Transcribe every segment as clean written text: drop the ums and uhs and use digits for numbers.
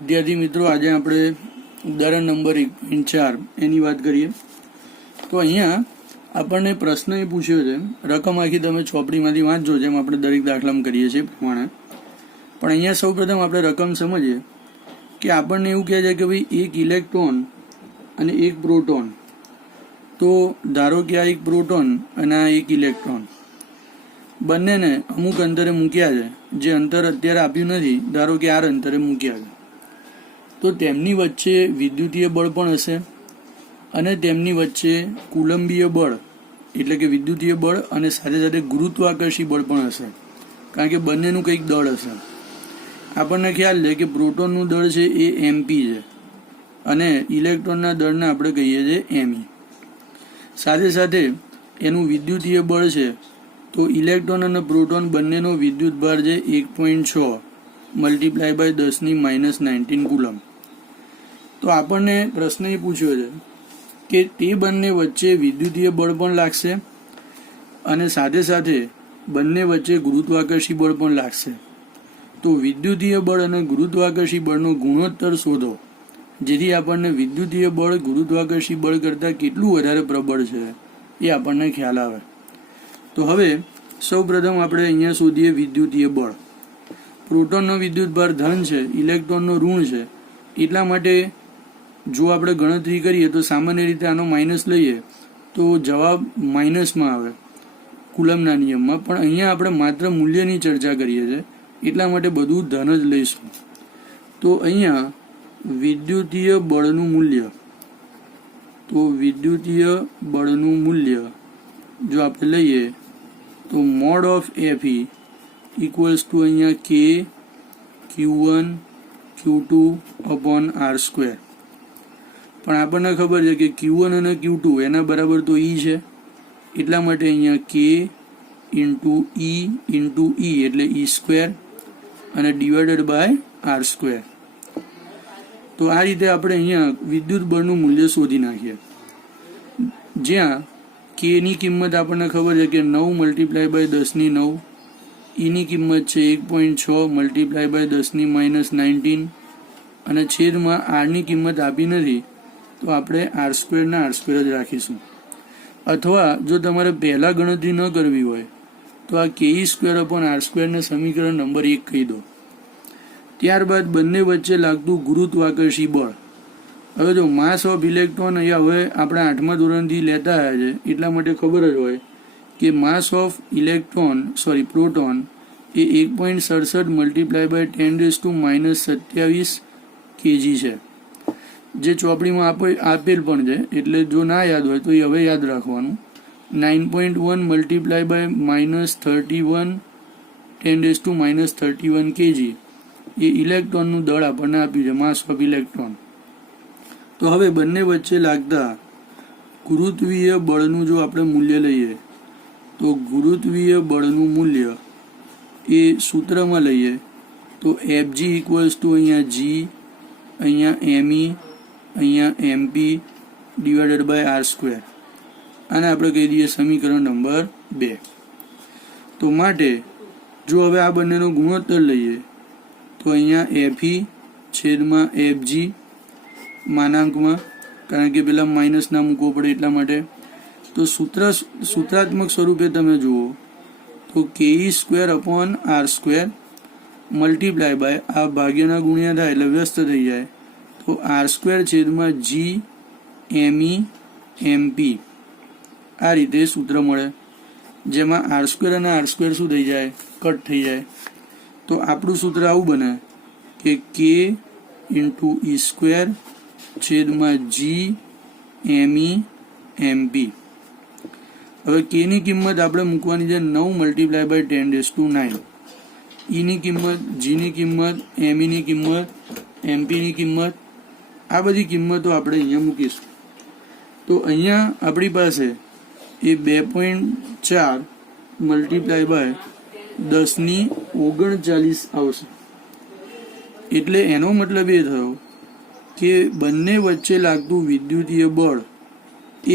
વિદ્યાર્થી મિત્રો, આજે આપણે ઉદાહરણ નંબર 1.4 એની વાત કરીએ. તો અહીંયા આપણને પ્રશ્ન એ પૂછ્યો છે, રકમ આખી તમે ચોપડીમાંથી વાંચજો, જેમ આપણે દરેક દાખલામાં કરીએ છીએ પ્રમાણે. પણ અહીંયા સૌપ્રથમ આપણે રકમ સમજીએ કે આપણને એવું કહે છે કે ભાઈ એક ઇલેક્ટ્રોન અને એક પ્રોટોન. તો ધારો કે આ એક પ્રોટોન અને આ એક ઇલેક્ટ્રોન, બંનેને અમુક અંતરે મૂક્યા છે, જે અંતર અત્યારે આપ્યું નથી, ધારો કે આર અંતરે મૂક્યા છે. તો તેમની વચ્ચે વિદ્યુતીય બળ પણ હશે અને તેમની વચ્ચે કુલંબીય બળ એટલે કે વિદ્યુતીય બળ અને સાથે સાથે ગુરુત્વાકર્ષી બળ પણ હશે, કારણ કે બંનેનું કંઈક દળ હશે. આપણને ખ્યાલ છે કે પ્રોટોનનું દળ છે એ એમપી છે અને ઇલેક્ટ્રોનના દળને આપણે કહીએ છીએ એમઈ. સાથે સાથે એનું વિદ્યુતીય બળ છે, તો ઇલેક્ટ્રોન અને પ્રોટોન બંનેનો વિદ્યુત ભાર છે 1.6 મલ્ટીપ્લાય બાય 10⁻⁹ કુલમ. તો આપણને પ્રશ્ન એ પૂછ્યો છે કે તે બંને વચ્ચે વિદ્યુતીય બળ પણ લાગશે અને સાથે સાથે બંને વચ્ચે ગુરુત્વાકર્ષી બળ પણ લાગશે. તો વિદ્યુતીય બળ અને ગુરુત્વાકર્ષી બળનો ગુણોત્તર શોધો, જેથી આપણને વિદ્યુતીય બળ ગુરુત્વાકર્ષી બળ કરતાં કેટલું વધારે પ્રબળ છે એ આપણને ખ્યાલ આવે. તો હવે સૌ પ્રથમ આપણે અહીંયા શોધીએ વિદ્યુતીય બળ. પ્રોટોનનો વિદ્યુત ભાર ધન છે, ઇલેક્ટ્રોનનો ઋણ છે, એટલા માટે જો આપણે ગણતરી કરીએ તો સામાન્ય રીતે આનો માઇનસ લઈએ તો જવાબ માઇનસમાં આવે કુલમના નિયમમાં. પણ અહીંયા આપણે માત્ર મૂલ્યની ચર્ચા કરીએ છીએ, એટલા માટે બધું ધન જ લઈશું. તો અહીંયા વિદ્યુતીય બળનું મૂલ્ય જો આપણે લઈએ તો mode of Fe equals to અહીંયા કે Q1 Q2 અપોન R². પણ આપણને ખબર છે કે Q1 અને Q2 એના બરાબર તો E છે, એટલા માટે અહીંયા K ઇન્ટુ E એટલે E² અને ડિવાઇડેડ બાય R². તો આ રીતે આપણે અહીંયા વિદ્યુત બળનું મૂલ્ય શોધી નાખીએ, જ્યાં K ની કિંમત આપણને ખબર છે કે 9 મલ્ટીપ્લાય બાય 10⁹, ની કિંમત છે 1.6 મલ્ટીપ્લાય બાય 10⁻⁹ અને છેદમાં R ની કિંમત આપી નથી, તો આપણે R² ના R² જ રાખીશું. અથવા જો તમારે પહેલા ગણતરી ન કરવી હોય તો આ KE² અપોન R² ને સમીકરણ નંબર 1 કહી દો. ત્યારબાદ બંને વચ્ચે લાગતું ગુરુત્વાકર્ષી બળ. હવે જો માસ ઓફ ઇલેક્ટ્રોન અહીંયા હવે આપણે 8મા ધોરણથી લેતા આવ્યા છે, એટલા માટે ખબર જ હોય કે માસ ઓફ પ્રોટોન એ 1.67 મલ્ટીપ્લાય બાય 10⁻⁻27 kg છે, જે ચોપડીમાં આપેલ પણ છે, એટલે જો ના યાદ હોય તો એ હવે યાદ રાખવાનું. 9.1 મલ્ટીપ્લાય બાય -31 10⁻⁻31 kg એ ઇલેક્ટ્રોનનું દળ આપણને આપ્યું છે, માસ ઓફ ઇલેક્ટ્રોન. તો હવે બંને વચ્ચે લાગતા ગુરુત્વીય બળનું જો આપણે મૂલ્ય લઈએ તો ગુરુત્વીય બળનું મૂલ્ય એ સૂત્રમાં લઈએ તો Fg ઇક્વલ્સ ટુ અહીંયા G, અહીંયા Me, અહીંયા Mp ડિવાઇડેડ બાય R². આને આપણે કહી દઈએ સમીકરણ નંબર 2. તો માટે જો હવે આ બંનેનો ગુણોત્તર લઈએ તો અહીંયા Fe છેદમાં Fg માનાંકમાં, કારણ કે પેલા માઇનસ ના મૂકવો પડે એટલા માટે. તો સૂત્રાત્મક સ્વરૂપે તમે જુઓ તો KE² upon R² multiply by આ ભાગ્યના ગુણ્યા થાય એટલે વ્યસ્ત થઈ જાય, તો R² છેદમાં G Me Mp. આ રીતે સૂત્ર મળે, જેમાં R² અને R² શું થઈ જાય, કટ થઈ જાય. તો આપણું સૂત્ર આવું બને કે K ઇન્ટુ E² છેદમાં G Me Mp. હવે K ની કિંમત આપણે મૂકવાની છે 9 મલ્ટીપ્લાય બાય 10⁹. E ની કિંમત, G ની કિંમત, Me ની કિંમત, Mp ની કિંમત, આ બધી કિંમતો આપણે અહીંયા મૂકીશું. તો અહીંયા આપણી પાસે એ 2.4 મલ્ટીપ્લાય બાય 10⁻39 આવશે. એટલે એનો મતલબ એ થયો કે બંને વચ્ચે લાગતું વિદ્યુતીય બળ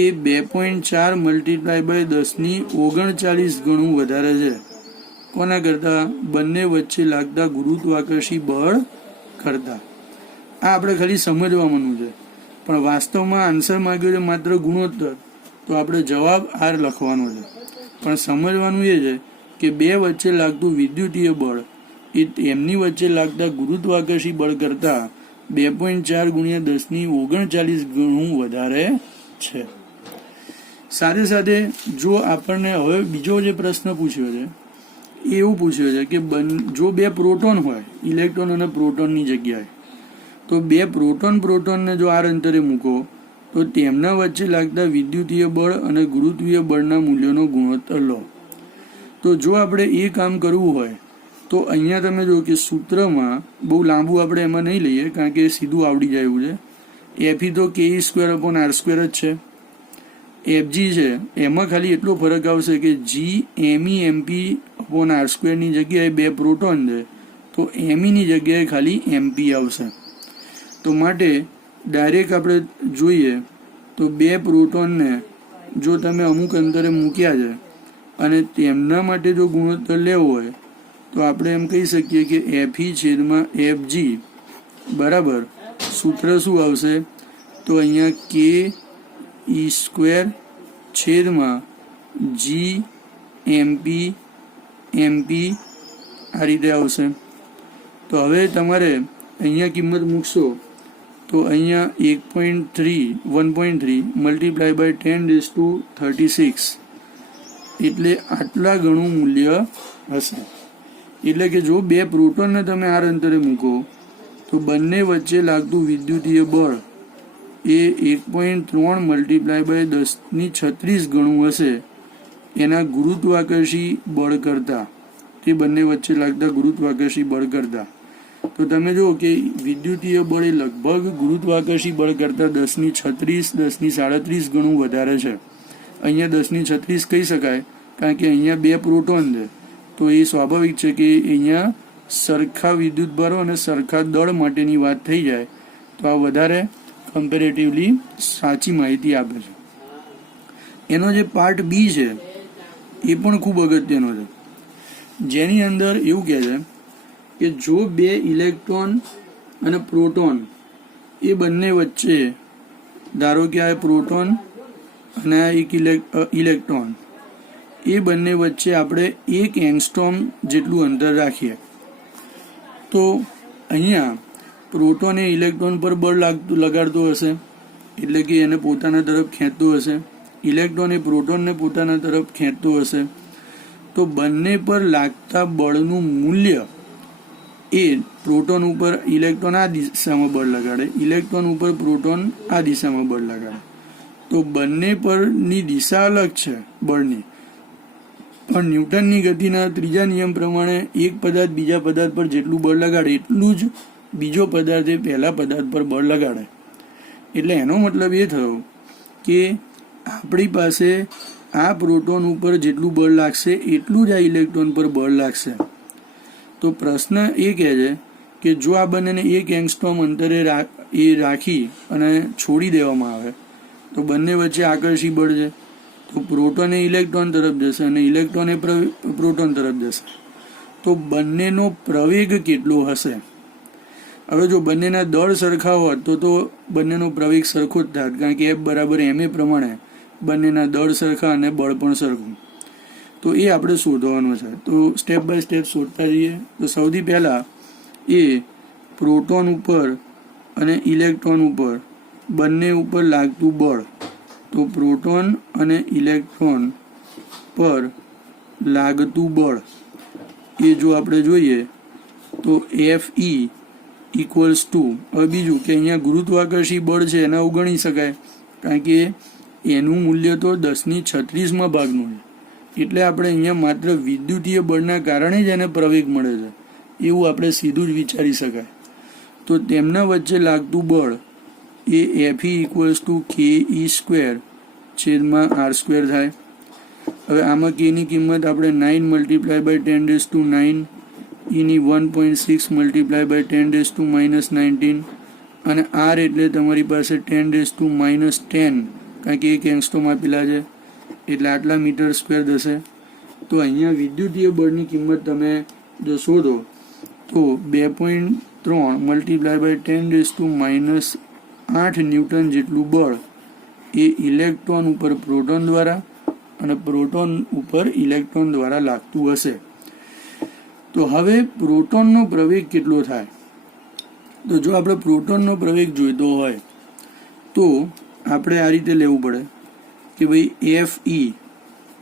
એ 2.4 મલ્ટીપ્લાય બાય 10⁻39 ગણું વધારે છે. કોના કરતાં? બંને વચ્ચે લાગતા ગુરુત્વાકર્ષી બળ કરતાં. આ આપણે ખાલી સમજવાનું છે, પણ વાસ્તવમાં આન્સર માંગ્યો છે માત્ર ગુણોત્તર, તો આપણે જવાબ આર લખવાનો છે. પણ સમજવાનું એ છે કે બે વચ્ચે લાગતું વિદ્યુતીય બળ એ એમની વચ્ચે લાગતા ગુરુત્વાકર્ષી બળ કરતાં 2.4 × 10⁻39 ગણું વધારે છે. સાથે સાથે જો આપણને હવે બીજો જે પ્રશ્ન પૂછ્યો છે એ એવું પૂછ્યો છે કે જો બે પ્રોટોન હોય, ઇલેક્ટ્રોન અને પ્રોટોનની જગ્યાએ, તો બે પ્રોટોનને જો આર અંતરે મૂકો તો તેમના વચ્ચે લાગતા વિદ્યુતીય બળ અને ગુરુત્વીય બળના મૂલ્યોનો ગુણોત્તર લો. તો જો આપણે એ કામ કરવું હોય તો અહીંયા તમે જો કે સૂત્રમાં બહુ લાંબુ આપણે એમાં નહીં લઈએ, કારણ કે સીધું આવડી જાય એવું છે. એફી તો ke²/r² જ છે. એફજી છે એમાં ખાલી એટલો ફરક આવશે કે g MEmP/r² જગ્યાએ બે પ્રોટોન છે તો એમઈની જગ્યાએ ખાલી એમપી આવશે. તો માટે ડાયરેક્ટ આપણે જોઈએ તો બે પ્રોટોનને જો તમે અમુક અંતરે મૂક્યા છે અને તેમના માટે જો ગુણોત્તર લેવો હોય તો આપણે એમ કહી શકીએ કે FE/FG બરાબર સૂત્ર શું આવશે, તો અહીંયા ke²/GMP આ રીતે આવશે. તો હવે તમારે અહીંયા કિંમત મૂકશો તો અહીંયા 1.3 મલ્ટીપ્લાય બાય 10⁻36 એટલે આટલા ગણું મૂલ્ય હશે. એટલે કે જો બે પ્રોટોનને તમે આર અંતરે મૂકો તો બંને વચ્ચે લાગતું વિદ્યુતીય બળ એ 1.3 મલ્ટીપ્લાય બાય 10⁻36 ગણું હશે એના ગુરુત્વાકર્ષી બળ કરતા, તે બંને વચ્ચે લાગતા ગુરુત્વાકર્ષી બળ કરતા. તો તમે જુઓ કે વિદ્યુતીય બળ એ લગભગ ગુરુત્વાકર્ષી બળ કરતા 10⁻36 10⁻37 ગણું વધારે છે. અહીંયા 10⁻36 કહી શકાય કારણ કે અહીંયા બે પ્રોટોન છે, તો એ સ્વાભાવિક છે કે અહીંયા સરખા વિદ્યુત ભારો અને સરખા દળ માટેની વાત થઈ જાય તો આ વધારે કમ્પેરેટિવલી સાચી માહિતી આપે છે. એનો જે પાર્ટ બી છે એ પણ ખૂબ અગત્યનો છે, જેની અંદર એવું કહે છે કે જો બે ઇલેક્ટ્રોન અને પ્રોટોન એ બંને વચ્ચે, ધારો કે આ પ્રોટોન અને આ એક ઇલેક્ટ્રોન, એ બંને વચ્ચે આપણે 1 એંગસ્ટ્રોમ જેટલું અંતર રાખીએ તો અહીંયા પ્રોટોન એ ઇલેક્ટ્રોન પર બળ લગાડતો હશે, એટલે કે એને પોતાના તરફ ખેંચતો હશે. ઇલેક્ટ્રોન એ પ્રોટોનને પોતાના તરફ ખેંચતો હશે. તો બંને પર લાગતા બળનું મૂલ્ય એ પ્રોટોન ઉપર ઇલેક્ટ્રોન આ દિશામાં બળ લગાડે, ઇલેક્ટ્રોન ઉપર પ્રોટોન આ દિશામાં બળ લગાડે, તો બંને પરની દિશા અલગ છે બળની, પણ ન્યૂટનની ગતિના ત્રીજા નિયમ પ્રમાણે એક પદાર્થ બીજા પદાર્થ પર જેટલું બળ લગાડે એટલું જ બીજો પદાર્થ એ પહેલા પદાર્થ પર બળ લગાડે. એટલે એનો મતલબ એ થયો કે આપણી પાસે આ પ્રોટોન ઉપર જેટલું બળ લાગશે એટલું જ આ ઇલેક્ટ્રોન પર બળ લાગશે. તો પ્રશ્ન એ કહે છે કે જો આ બંનેને 1 એંગસ્ટ્રોમ અંતરે રાખી અને છોડી દેવામાં આવે તો બંને વચ્ચે આકર્ષી બળ છે, તો પ્રોટોન એ ઇલેક્ટ્રોન તરફ જશે અને ઇલેક્ટ્રોન એ પ્રોટોન તરફ જશે. તો બંનેનો પ્રવેગ કેટલો હશે? હવે જો બંનેના દળ સરખા હોત તો બંનેનો પ્રવેગ સરખો જ થાત, કારણ કે F=ma પ્રમાણે બંનેના દળ સરખા અને બળ પણ સરખું. તો એ આપણે શોધવાનું છે. તો સ્ટેપ બાય સ્ટેપ શોધતા જઈએ. તો સૌથી પહેલાં એ પ્રોટોન ઉપર અને ઇલેક્ટ્રોન ઉપર બંને ઉપર લાગતું બળ, તો પ્રોટોન અને ઇલેક્ટ્રોન પર લાગતું બળ એ જો આપણે જોઈએ તો FE = હવે બીજું કે અહીંયા ગુરુત્વાકર્ષી બળ છે એના અવગણી શકાય, કારણ કે એનું મૂલ્ય તો 10⁻36 ભાગનું છે. એટલે આપણે અહીંયા માત્ર વિદ્યુતીય બળના કારણે જ એને પ્રવેગ મળે છે એવું આપણે સીધું જ વિચારી શકાય. તો તેમના વચ્ચે લાગતું બળ એ FE = ke²/r² થાય. હવે આમાં કેની કિંમત આપણે 9 × 10⁻9, એની 1.6 × 10⁻19 અને આર એટલે તમારી પાસે 10⁻10, કારણ કે 1 એંગસ્ટ્રોમ આપેલા છે એટલે આટલા મીટર સ્ક્વેર થશે. તો અહીંયા વિદ્યુતીય બળની કિંમત તમે જો શોધો તો 2.4 મલ્ટીપ્લાય બાય 10⁻⁸ ન્યૂટન જેટલું બળ એ ઇલેક્ટ્રોન ઉપર પ્રોટોન દ્વારા અને પ્રોટોન ઉપર ઇલેક્ટ્રોન દ્વારા લાગતું હશે. તો હવે પ્રોટોનનો પ્રવેગ કેટલો થાય? તો જો આપણે પ્રોટોનનો પ્રવેગ જોઈતો હોય તો આપણે આ રીતે લેવું પડે કે ભાઈ FE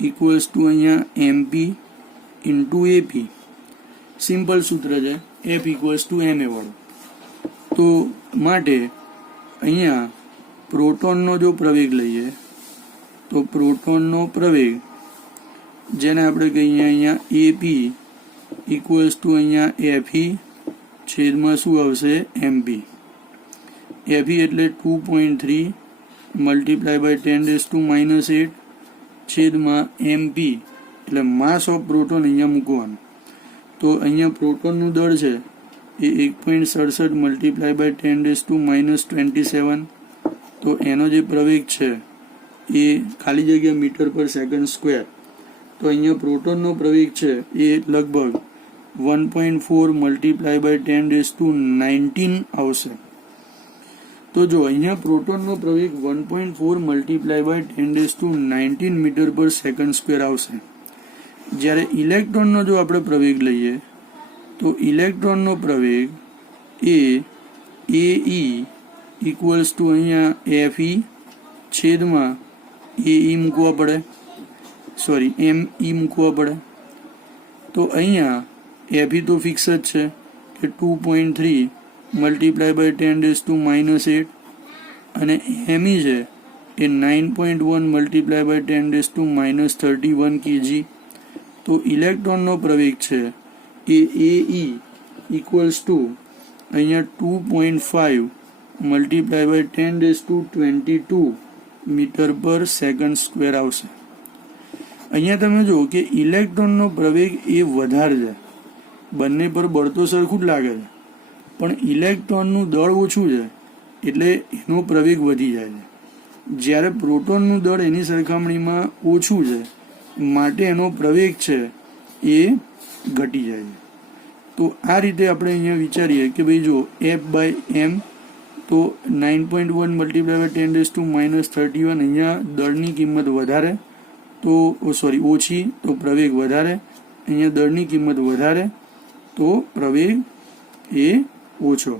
ઇક્વલ્સ ટુ અહીંયા MP ઇન્ટુ AP. સિમ્પલ સૂત્ર છે F ઇક્વલ્સ ટુ MA વાળું. તો માટે અહીંયા પ્રોટોનનો જો પ્રવેગ લઈએ તો પ્રોટોનનો પ્રવેગ જેને આપણે કહીએ અહીંયા AP ઇક્વલ્સ ટુ અહીંયા FE છેદમાં શું આવશે MP. FE એટલે 2.3 મલ્ટીપ્લાય બાય 10⁻⁸ છેદમાં MP એટલે માસ ઓફ પ્રોટોન અહીંયા મૂકવાનું. તો અહીંયા પ્રોટોનનું દળ છે એ 1.67 મલ્ટીપ્લાય બાય 10⁻27. તો એનો જે પ્રવેગ છે એ ખાલી જગ્યા મીટર પર સેકન્ડ સ્ક્વેર. તો અહીંયા પ્રોટોનનો પ્રવેગ છે એ લગભગ 1.4 મલ્ટીપ્લાય બાય 10⁻19 આવશે. તો જો અહીંયા પ્રોટોનનો પ્રવેગ 1.4 મલ્ટીપ્લાય બાય 10⁻19 મીટર પર સેકન્ડ સ્ક્વેર આવશે. જ્યારે ઇલેક્ટ્રોનનો જો આપણે પ્રવેગ લઈએ તો ઇલેક્ટ્રોનનો પ્રવેગ એ AE ઇક્વલ્સ ટુ અહીંયા FE છેદમાં AE મૂકવા પડે, ME મૂકવા પડે. તો અહીંયા FE તો ફિક્સ જ છે કે 2.3 મલ્ટીપ્લાય બાય 10⁻8 અને ME છે એ 9.1 મલ્ટીપ્લાય બાય 10⁻31 kg. તો ઇલેક્ટ્રોનનો પ્રવેગ છે એ AE ઇક્વલ્સ ટુ અહીંયા 2.5 મલ્ટીપ્લાય બાય 10⁻22 મીટર પર સેકન્ડ સ્ક્વેર આવશે. અહીંયા તમે જુઓ કે ઇલેક્ટ્રોનનો પ્રવેગ એ વધારે છે, બંને પર બળ તો સરખું જ લાગે છે, પણ ઇલેક્ટ્રોનનું દળ ઓછું છે એટલે એનો પ્રવેગ વધી જાય છે. જ્યારે પ્રોટોનનું દળ એની સરખામણીમાં ઓછું છે માટે એનો પ્રવેગ છે એ ઘટી જાય છે. તો આ રીતે આપણે અહીંયા વિચારીએ કે ભાઈ જો F/m તો 9.1 મલ્ટીપ્લાય બાય 10⁻31 અહીંયા દળની કિંમત વધારે તો ઓછી તો પ્રવેગ વધારે, અહીંયા દળની કિંમત વધારે તો પ્રવેગ એ ઓછો.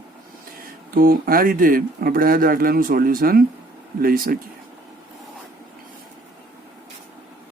તો આ રીતે આપણે આ દાખલાનું સોલ્યુશન લઈ શકીએ.